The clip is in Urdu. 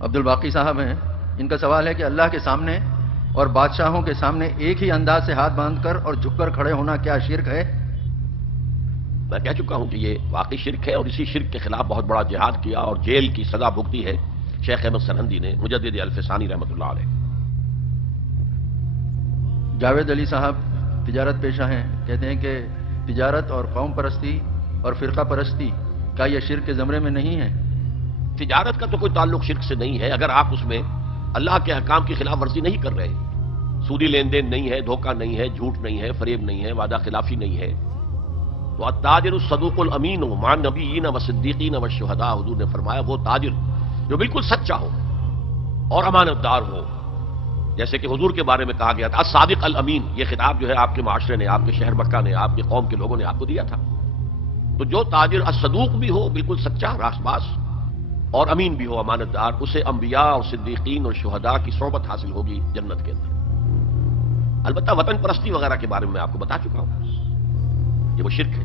عبد الباقی صاحب ہیں، ان کا سوال ہے کہ اللہ کے سامنے اور بادشاہوں کے سامنے ایک ہی انداز سے ہاتھ باندھ کر اور جھک کر کھڑے ہونا کیا شرک ہے؟ میں کہہ چکا ہوں کہ یہ واقعی شرک ہے، اور اسی شرک کے خلاف بہت بڑا جہاد کیا اور جیل کی سزا بھگتی ہے شیخ احمد سرہندی نے، مجدد الفسانی رحمۃ اللہ علیہ۔ جاوید علی صاحب تجارت پیشہ ہیں، کہتے ہیں کہ تجارت اور قوم پرستی اور فرقہ پرستی کا یہ شرک کے زمرے میں نہیں ہے؟ تجارت کا تو کوئی تعلق شرک سے نہیں ہے، اگر آپ اس میں اللہ کے احکام کی خلاف ورزی نہیں کر رہے، سودی لین دین نہیں ہے، دھوکہ نہیں ہے، جھوٹ نہیں ہے، فریب نہیں ہے، وعدہ خلافی نہیں ہے، تو التاجر الصدوق الامین مع النبیین والصدیقین والشہداء، حضور نے فرمایا وہ تاجر جو بالکل سچا ہو اور امانت دار ہو، جیسے کہ حضور کے بارے میں کہا گیا تھا الصادق الامین، یہ خطاب جو ہے آپ کے معاشرے نے، آپ کے شہر مکہ نے، آپ کی قوم کے لوگوں نے آپ کو دیا تھا۔ تو جو تاجر الصدوق بھی ہو، بالکل سچا راست باز، اور امین بھی ہو، امانت دار، اسے انبیاء اور صدیقین اور شہداء کی صحبت حاصل ہوگی جنت کے اندر۔ البتہ وطن پرستی وغیرہ کے بارے میں آپ کو بتا چکا ہوں، یہ وہ شرک ہے۔